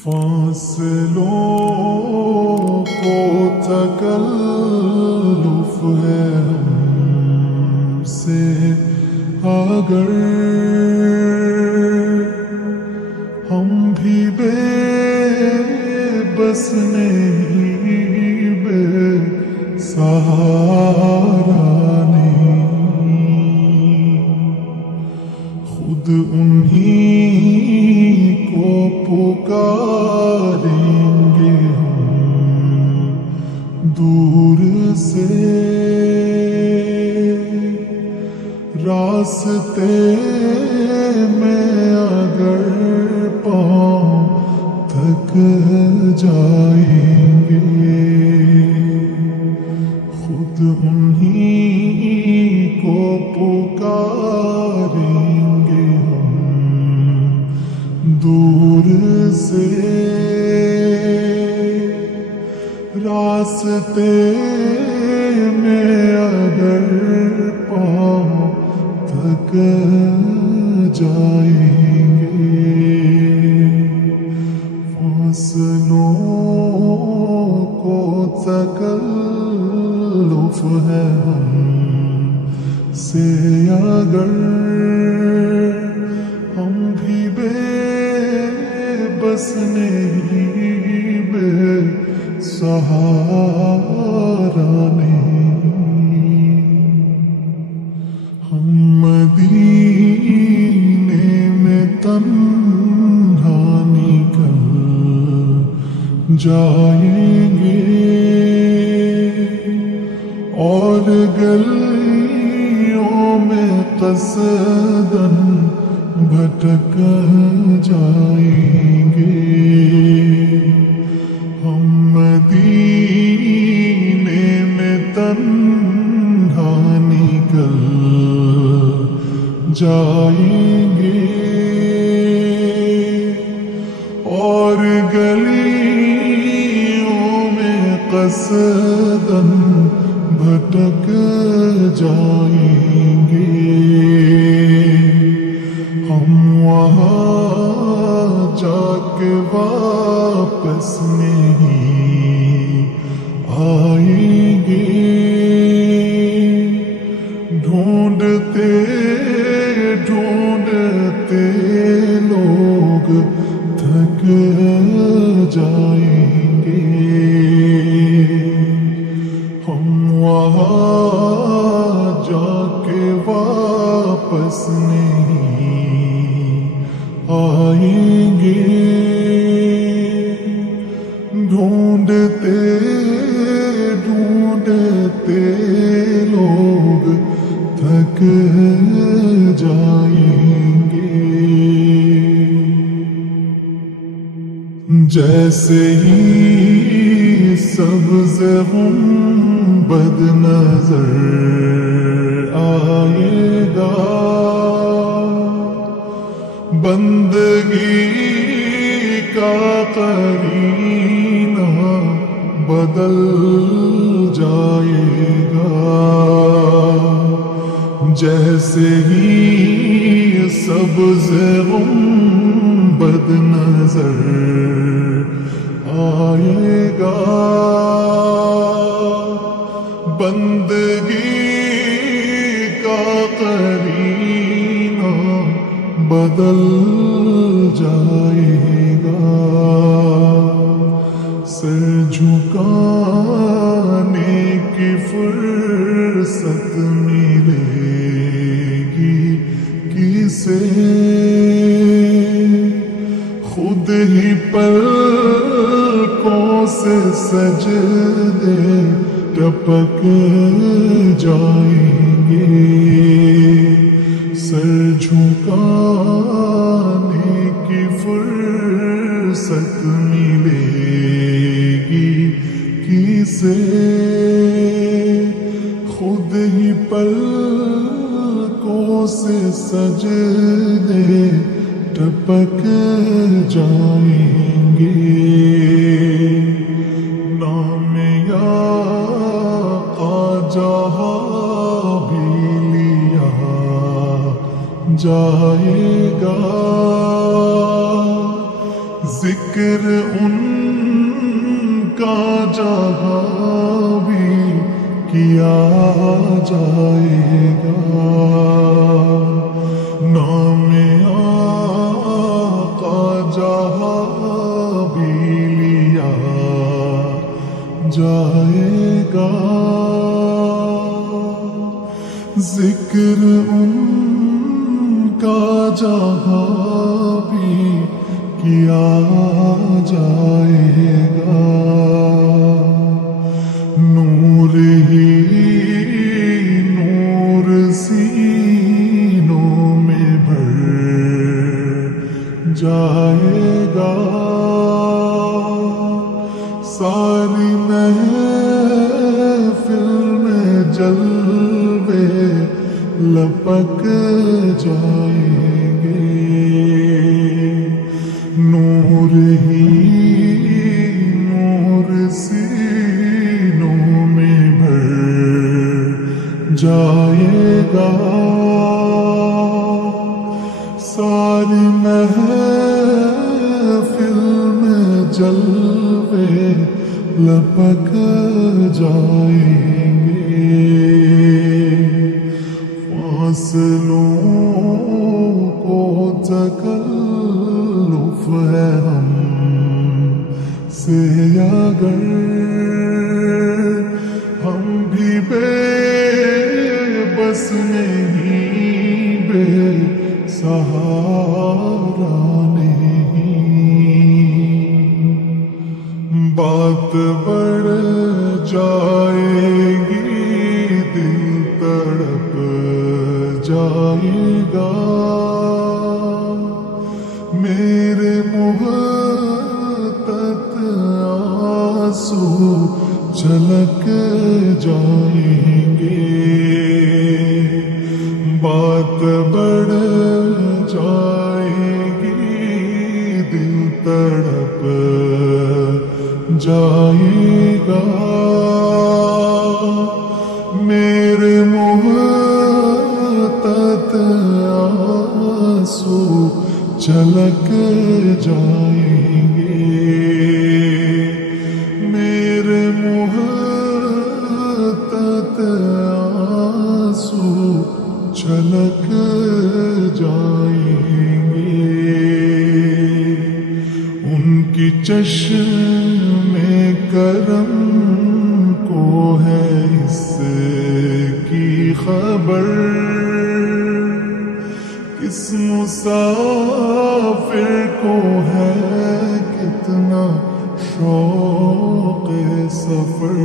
فاصلوں کو تکلف ہے ہم سے اگر ہم بھی بے بس نہیں بے سہارا نہیں خود انہی کو پکاریں گے ہم دور سے راستے میں اگر پاؤں تھک جائیں گے خود انہی کو پکاریں گے ہم دور سے راستے میں اگر پاؤں تھک جائیں گے فاصلوں کو تکلف ہے ہم سے اگر ہم بھی بے بس نہیں بے سہارا نہیں ہم مدینے میں تنہا نکل جائیں گے اور گلیوں میں قصداً بھٹک جائیں گے ہم مدینے میں تنہا نکل جائیں گے اور گلیوں میں قصداً بھٹک جائیں گے ہم وہاں جا کے واپس نہیں آئیں گے ڈھونڈتے ڈھونڈتے لوگ تھک جائیں گے ہم وہاں جا کے واپس نہیں آئیں گے ڈھونڈتے ڈھونڈتے لوگ تھک جائیں گے جیسے ہی سبز گنبد نظر آئے گا بندگی کا قرینہ بدل جائے گا جیسے ہی سبز گنبد نظر آئے گا بندگی کا قرینہ بدل جائے گا سر جھکانے کی فرصت ملے گی کسے خود ہی پلکوں سے سجدے ٹپک جائیں گے سر جھکانے کی فرصت ملے گی کسے خود ہی پلکوں سے سجدے ٹپک جائیں گے نام یا جہاں بھی لیا جائے گا ذکر ان کا جہاں بھی کیا جائے گا، نام آقا جہاں بھی لیا جائے گا، ذکر ان کا جہاں بھی کیا جائے گا، نور ہی نور سینوں میں بھر جائے گا، ساری محفل میں جلوے لپک جائیں گے، نور ہی نور سینوں میں بھر جائے گا، ساری محفل میں جلوے لپک جائیں گے، فاصلوں کو تکلف ہے ہم سے اگر، ہم بھی بے بس نہیں، بے سہارا نہیں، بات بڑھ جائے گی، دل تڑپ جائے گا، میرے محتت آنسو چھلک جائیں گے، بات بڑھ جائے گی، دل تڑپ جائے گا، میرے محتت آنسو چھلک جائیں گے، میرے محتت آنسو چھلک جائیں گے، ان کی چشم کرم کو ہے اس کی خبر، کس مسافر کو ہے کتنا شوق سفر،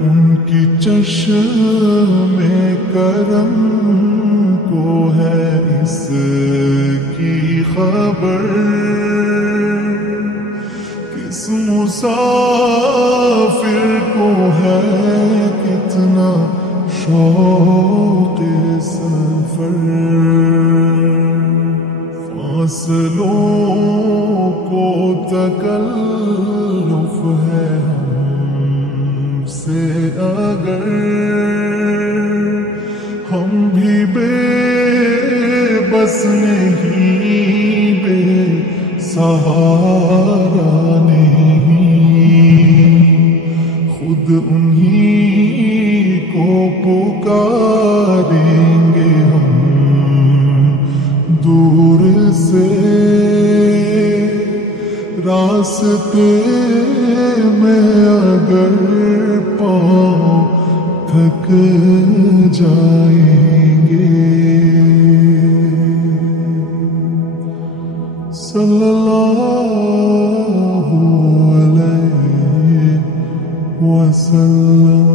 ان کی چشم کرم کو ہے اس کی خبر، کس مسافر کو ہے کتنا شوق سفر، فاصلوں کو تکلف ہے ہم سے اگر، ہم بھی بے بس نہیں، بے سہارا نہیں، خود انہی کو پکاریں گے ہم دور سے، راستے میں اگر پاؤں تھک جائیں گے، صلی اللہ علیہ وسلم۔